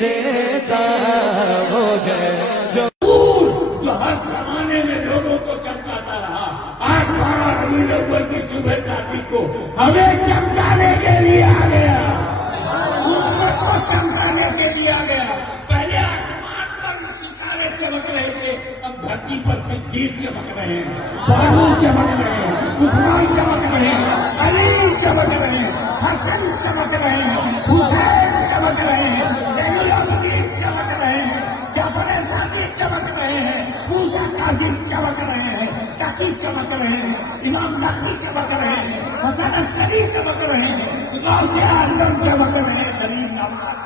دیتا ہو گئے جو ہر زمانے میں لوگوں کو چمکاتا رہا، آج 12 ربیع الاول کی صبح شادی کو ہمیں چمکانے کے لیے آ گیا، امت کو چمکانے کے لیے آ گیا۔ پہلے آسمان پر ستارے چمک رہے تھے، اب دھرتی پر صدیق چمک رہے ہیں، فاروق چمک رہے ہیں، عثمان چمک رہے ہیں، علی چمک رہے ہیں، حسن چمک رہے ہیں، حسین چمک رہے ہیں، زین العابدین چمک رہے ہیں، جعفر صادق چمک رہے ہیں، موسیٰ کاظم چمک رہے ہیں، تقی چمک رہے ہیں، امام نقوی چمک رہے ہیں، حسن عسکری چمک رہے ہیں، غوث اعظم چمک رہے ہیں، غریب نواز